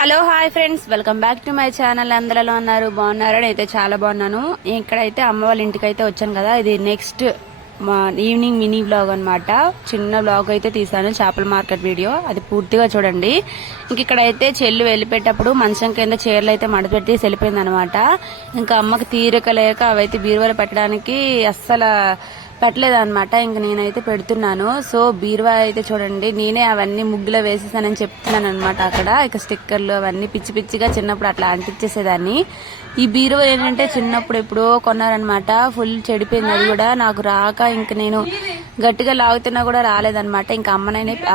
Hello hi friends, welcome back to my channel. అందరూ ఎలా ఉన్నారు? బాగున్నారా? నేనైతే చాలా బాగున్నాను. ఇక్కడైతే అమ్మ వాళ్ళ ఇంటికి అయితే వచ్చాను కదా. ఇది నెక్స్ట్ మా ఈవినింగ్ మినీ బ్లాగ్ అనమాట. చిన్న బ్లాగ్ అయితే తీసాను, చేపల మార్కెట్ వీడియో. అది పూర్తిగా చూడండి. ఇంక ఇక్కడైతే చెల్లి వెళ్ళిపెట్టేటప్పుడు మంచం కింద చీరలు అయితే మడపెట్టి వెళ్ళిపోయింది అనమాట. ఇంకా అమ్మకి తీరిక లేక అవైతే బీరువాలో పెట్టడానికి అస్సలు పెట్టలేదన్నమాట. ఇంక నేనైతే పెడుతున్నాను. సో బీరువా అయితే చూడండి, నేనే అవన్నీ ముగ్గులో వేసేసానని చెప్తున్నాను అనమాట. అక్కడ ఇక స్టిక్కర్లు అవన్నీ పిచ్చి పిచ్చిగా చిన్నప్పుడు అట్లా అంటించేసేదాన్ని. ఈ బీరువా ఏంటంటే చిన్నప్పుడు ఎప్పుడో కొన్నారనమాట. ఫుల్ చెడిపోయింది. అది కూడా నాకు రాక ఇంక నేను గట్టిగా లాగుతున్నా కూడా రాలేదనమాట. ఇంకా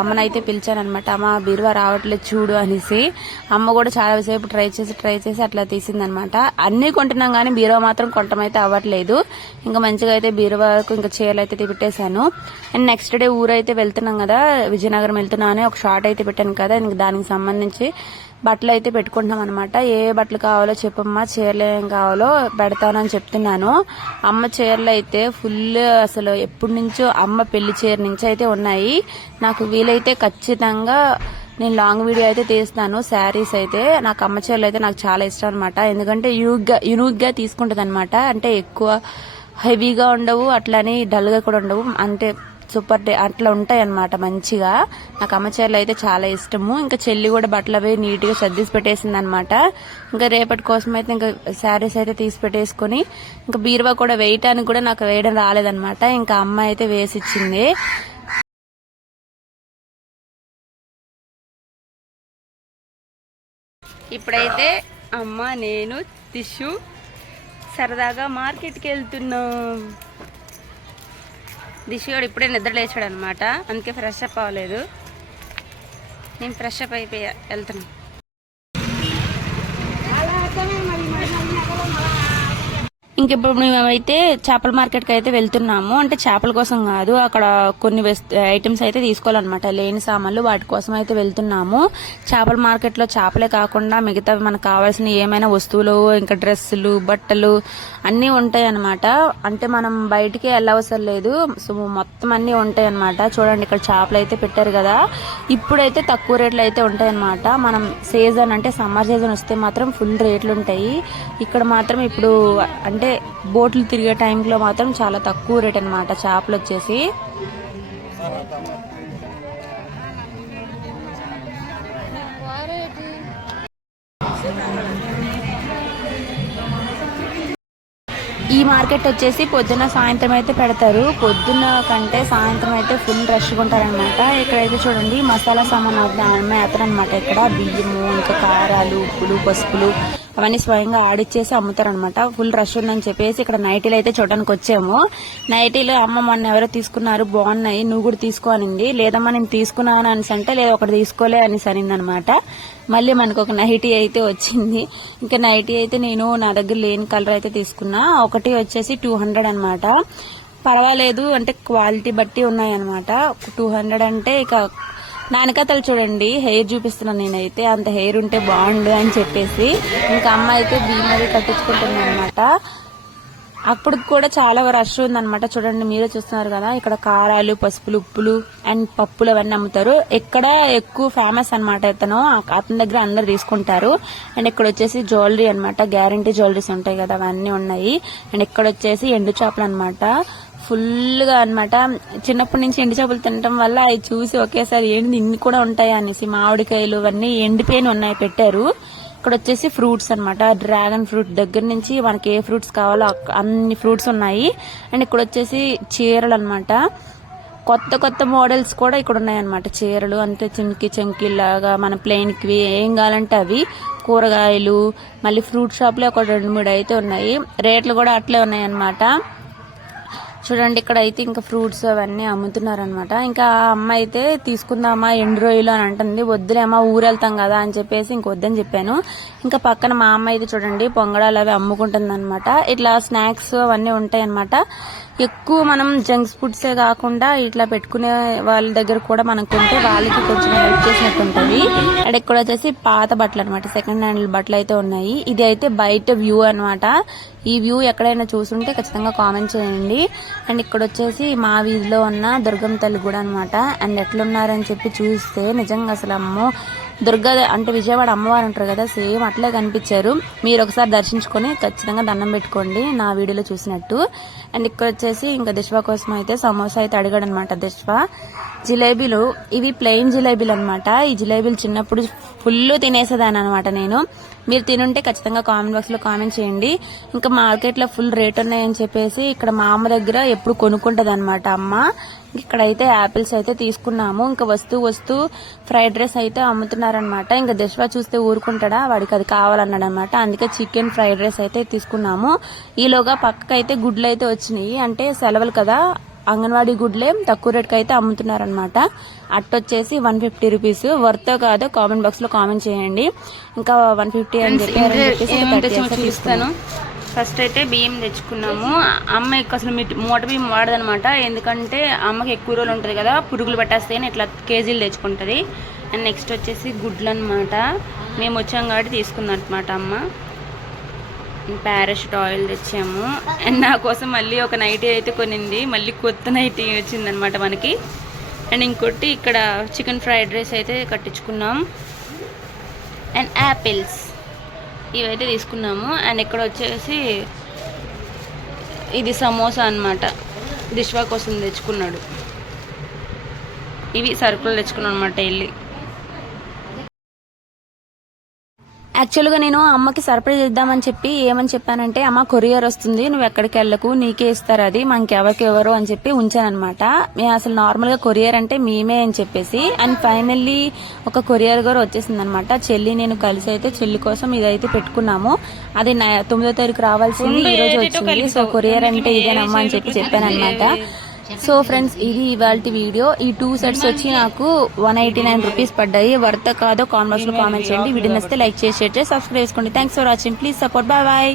అమ్మనైతే పిలిచానమాట. అమ్మ బీరువా రావట్లేదు చూడు అనేసి. అమ్మ కూడా చాలా సేపు ట్రై చేసి అట్లా తీసిందనమాట. అన్ని కొంటున్నాం కానీ బీరువా మాత్రం కొనటమైతే అవ్వట్లేదు. ఇంకా మంచిగా అయితే బీరువాకు ఇంకా చీరలు అయితే పెట్టేశాను. అండ్ నెక్స్ట్ డే ఊరైతే వెళ్తున్నాం కదా, విజయనగరం వెళ్తున్నాను. ఒక షార్ట్ అయితే పెట్టాను కదా, ఇంక దానికి సంబంధించి బట్టలు అయితే పెట్టుకుంటున్నాం అనమాట. ఏ బట్టలు కావాలో చెప్పమ్మా, చీరలు ఏం కావాలో పెడతానని చెప్తున్నాను. అమ్మ చీరలు అయితే ఫుల్ అసలు ఎప్పటి నుంచో అమ్మ పెళ్లి చీర నుంచి అయితే ఉన్నాయి. నాకు వీలైతే ఖచ్చితంగా నేను లాంగ్ వీడియో అయితే తీస్తాను. శారీస్ అయితే నాకు అమ్మ చీరలు అయితే నాకు చాలా ఇష్టం అనమాట. ఎందుకంటే యూనిక్ గా తీసుకుంటది అనమాట. అంటే ఎక్కువ హెవీగా ఉండవు, అట్లానే డల్ గా కూడా ఉండవు. అంటే సూపర్ అట్లా ఉంటాయి అనమాట. మంచిగా నాకు అమ్మ చీరలు అయితే చాలా ఇష్టము. ఇంకా చెల్లి కూడా బట్టలు అవి నీట్ గా సర్దిసి పెట్టేసింది అనమాట. ఇంకా రేపటి కోసం అయితే ఇంకా శారీస్ అయితే తీసి పెట్టేసుకుని ఇంకా బీరువా కూడా వేయటానికి కూడా నాకు వేయడం రాలేదనమాట. ఇంకా అమ్మ అయితే వేసిచ్చింది. ఇప్పుడైతే అమ్మ నేను టిష్యూ సరదాగా మార్కెట్కి వెళ్తున్నాం. దిశగాడు ఇప్పుడే నిద్ర లేచాడు అనమాట. అందుకే ఫ్రెష్ అప్ అవ్వలేదు. నేను ఫ్రెష్ అప్ అయిపోయా, వెళ్తున్నాను. ఇంకిప్పుడు మేమైతే చేపల మార్కెట్కి అయితే వెళ్తున్నాము. అంటే చేపల కోసం కాదు, అక్కడ కొన్ని ఐటమ్స్ అయితే తీసుకోవాలన్నమాట. లేని సామాన్లు, వాటి కోసం అయితే వెళ్తున్నాము. చేపల మార్కెట్ లో చేపలే కాకుండా మిగతా మనకు కావాల్సిన ఏమైనా వస్తువులు, ఇంకా డ్రెస్సులు, బట్టలు అన్నీ ఉంటాయి అనమాట. అంటే మనం బయటికి వెళ్ళవసరం లేదు. సో మొత్తం అన్ని ఉంటాయి అనమాట. చూడండి, ఇక్కడ చేపలు అయితే పెట్టారు కదా. ఇప్పుడైతే తక్కువ రేట్లు అయితే ఉంటాయి అనమాట. మనం సీజన్ అంటే సమ్మర్ సీజన్ వస్తే మాత్రం ఫుల్ రేట్లు ఉంటాయి. ఇక్కడ మాత్రం ఇప్పుడు అంటే బోట్లు తిరిగే టైంలో మాత్రం చాలా తక్కువ రేట్ అనమాట చేపలు వచ్చేసి. ఈ మార్కెట్ వచ్చేసి పొద్దున్న సాయంత్రం అయితే పెడతారు. పొద్దున్న కంటే సాయంత్రం అయితే ఫుల్ రష్గా ఉంటారనమాట. ఇక్కడైతే చూడండి మసాలా సామాన్ అమ్మాయి అతనమాట. ఇక్కడ బియ్యము, ఇంకా కారాలు, ఉప్పులు, పసుపులు అవన్నీ స్వయంగా ఆడిచ్చేసి అమ్ముతారనమాట. ఫుల్ రష్ ఉందని చెప్పేసి ఇక్కడ నైటీలు అయితే చూడడానికి వచ్చాము. నైటీలు అమ్మ మొన్న ఎవరో తీసుకున్నారు, బాగున్నాయి, నువ్వు కూడా తీసుకో అనింది. లేదమ్మా నేను తీసుకున్నాను అనేసి అంటే, లేదా ఒకటి తీసుకోలే అనేసి అనింది అనమాట. మళ్ళీ మనకు ఒక నైటీ అయితే వచ్చింది. ఇంకా నైటీ అయితే నేను నా దగ్గర లేని కలర్ అయితే తీసుకున్నా. ఒకటి వచ్చేసి 200 అనమాట. పర్వాలేదు, అంటే క్వాలిటీ బట్టి ఉన్నాయి అనమాట. 200 అంటే ఇక నానకతలు చూడండి, హెయిర్ చూపిస్తున్నాను నేనైతే. అంత హెయిర్ ఉంటే బాగుండు అని చెప్పేసి ఇంకా అమ్మ అయితే బీమది కట్టించుకుంటుంది అనమాట. అప్పుడు కూడా చాలా రష్ ఉందనమాట. చూడండి, మీరే చూస్తున్నారు కదా. ఇక్కడ కారాలు, పసుపులు, ఉప్పులు అండ్ పప్పులు అవన్నీ అమ్ముతారు. ఇక్కడ ఎక్కువ ఫేమస్ అనమాట. అతని దగ్గర అందరు తీసుకుంటారు. అండ్ ఇక్కడ వచ్చేసి జ్యువెలరీ అనమాట. గ్యారంటీ జ్యువెలరీస్ ఉంటాయి కదా, అవన్నీ ఉన్నాయి. అండ్ ఇక్కడ వచ్చేసి ఎండు చేపలు అనమాట. ఫుల్ గా అనమాట. చిన్నప్పటి నుంచి ఎండు చేపలు తినడం వల్ల అవి చూసి ఒకేసారి ఏంటి ఇన్ని కూడా ఉంటాయి అనేసి మామిడికాయలు అవన్నీ ఎండిపోయిన ఉన్నాయి పెట్టారు. ఇక్కడ వచ్చేసి ఫ్రూట్స్ అనమాట. డ్రాగన్ ఫ్రూట్ దగ్గర నుంచి మనకి ఏ ఫ్రూట్స్ కావాలో అన్ని ఫ్రూట్స్ ఉన్నాయి. అండ్ ఇక్కడ వచ్చేసి చీరలు అనమాట. కొత్త మోడల్స్ కూడా ఇక్కడ ఉన్నాయన్నమాట. చీరలు అంతే చెంకి లాగా మన ప్లెయిన్ కి ఏం కావాలంటే అవి. కూరగాయలు, మళ్ళీ ఫ్రూట్ షాప్ లో ఒక 2-3 అయితే ఉన్నాయి. రేట్లు కూడా అట్లే ఉన్నాయి అనమాట. చూడండి, ఇక్కడ అయితే ఇంకా ఫ్రూట్స్ అవన్నీ అమ్ముతున్నారనమాట. ఇంకా అమ్మ అయితే తీసుకుందామా ఎండు రొయ్యలు అని అంటుంది. వద్దులేమా, ఊరు వెళ్తాం కదా అని చెప్పేసి ఇంకొద్దని చెప్పాను. ఇంకా పక్కన మా అమ్మ అయితే చూడండి పొంగడాలు అవి అమ్ముకుంటుంది అనమాట. ఇట్లా స్నాక్స్ అవన్నీ ఉంటాయి అనమాట. ఎక్కువ మనం జంక్స్ ఫుడ్సే కాకుండా ఇట్లా పెట్టుకునే వాళ్ళ దగ్గర కూడా మనం కొంటే వాళ్ళకి కొంచెం హెల్ప్ చేసినట్టు ఉంటుంది. అండ్ ఇక్కడ వచ్చేసి పాత బట్టలు అనమాట. సెకండ్ హ్యాండ్ బట్టలు అయితే ఉన్నాయి. ఇది అయితే బయట వ్యూ అనమాట. ఈ వ్యూ ఎక్కడైనా చూసుంటే ఖచ్చితంగా కామెంట్ చేయండి. అండ్ ఇక్కడ వచ్చేసి మా వీధిలో ఉన్న దుర్గమ్మ తల్లి గుడి అనమాట. అండ్ ఎట్లున్నారని చెప్పి చూస్తే నిజంగా అసలు అమ్మో దుర్గా అంటే విజయవాడ అమ్మవారు ఉంటారు కదా, సేమ్ అట్లే కనిపించారు. మీరు ఒకసారి దర్శించుకొని ఖచ్చితంగా దండం పెట్టుకోండి నా వీడియోలో చూసినట్టు. అండ్ ఇక్కడ వచ్చేసి ఇంకా దిష్వా కోసం అయితే సమోసా అయితే అడిగాడు అనమాట దిష్వా. జిలేబీలు ఇవి ప్లెయిన్ జిలేబీలు అనమాట. ఈ జిలేబీలు చిన్నప్పుడు ఫుల్ తినేసేదాన్ని అనమాట నేను. మీరు తినుంటే ఖచ్చితంగా కామెంట్ బాక్స్ లో కామెంట్ చేయండి. ఇంకా మార్కెట్ లో ఫుల్ రేట్ ఉన్నాయని చెప్పేసి ఇక్కడ మా అమ్మ దగ్గర ఎప్పుడు కొనుక్కుంటది అనమాట అమ్మ. ఇక్కడైతే యాపిల్స్ అయితే తీసుకున్నాము. ఇంకా వస్తూ ఫ్రైడ్ రైస్ అయితే అమ్ముతున్నారనమాట. ఇంకా దిష్వా చూస్తే ఊరుకుంటాడా, వాడికి అది కావాలన్నాడు అనమాట. అందుకే చికెన్ ఫ్రైడ్ రైస్ అయితే తీసుకున్నాము. ఈలోగా పక్కకైతే గుడ్లు అయితే వచ్చినాయి, అంటే సెలవులు కదా, అంగన్వాడీ గుడ్లే తక్కువ రేట్కి అయితే అమ్ముతున్నారనమాట. అట్టొచ్చేసి 150 రూపీస్. వర్తో కాదో కామెంట్ బాక్స్ లో కామెంట్ చేయండి. ఇంకా 150 అని చెప్పి ఫస్ట్ అయితే బియ్యం తెచ్చుకున్నాము. అమ్మ అసలు మూట బియ్యం వాడదనమాట, ఎందుకంటే అమ్మకి ఎక్కువ రోజులు ఉంటుంది కదా, పురుగులు పట్టేస్తాయని ఇట్లా కేజీలు తెచ్చుకుంటుంది. అండ్ నెక్స్ట్ వచ్చేసి గుడ్లు అనమాట. మేము వచ్చాం కాబట్టి తీసుకుందాం అనమాట అమ్మ. పారాషూట్ ఆయిల్ తెచ్చాము. అండ్ నా కోసం మళ్ళీ ఒక నైటీ అయితే కొనింది, మళ్ళీ కొత్త నైటీ వచ్చిందనమాట మనకి. అండ్ ఇంకోటి ఇక్కడ చికెన్ ఫ్రైడ్ రైస్ అయితే కట్టించుకున్నాం. అండ్ యాపిల్స్ ఇవైతే తీసుకున్నాము. అండ్ ఇక్కడ వచ్చేసి ఇది సమోసా అనమాట, దిష్వా కోసం తెచ్చుకున్నాడు. ఇవి సరుకులు తెచ్చుకున్నాం అనమాట వెళ్ళి. యాక్చువల్గా నేను అమ్మకి సర్ప్రైజ్ ఇద్దామని చెప్పి ఏమని చెప్పానంటే, అమ్మ కొరియర్ వస్తుంది, నువ్వు ఎక్కడికి వెళ్ళకు, నీకే ఇస్తారు, అది మనకి ఎవరు అని చెప్పి ఉంచానమాట. మేము అసలు నార్మల్ గా కొరియర్ అంటే మేమే అని చెప్పేసి. అండ్ ఫైనల్లీ ఒక కొరియర్ గారు వచ్చేసింది అనమాట. చెల్లి నేను కలిసి అయితే చెల్లి కోసం ఇదైతే పెట్టుకున్నాము. అది 9వ తారీఖు రావాల్సింది, ఈ రోజు వచ్చింది. సో కొరియర్ అంటే ఇదేనమ్మా అని చెప్పి చెప్పాను అనమాట. సో ఫ్రెండ్స్, ఇది ఇవాల్టి వీడియో. ఈ 2 సెట్స్ వచ్చి నాకు 189 రూపీస్ పడ్డాయి. వర్త కాదో కామెంట్ బాక్స్ లో కామెంట్ చేయండి. వీడియో నచ్చితే లైక్ చేసి షేర్ చేసి సబ్స్క్రైబ్ చేసుకోండి. Thanks for watching. Please support. Bye bye.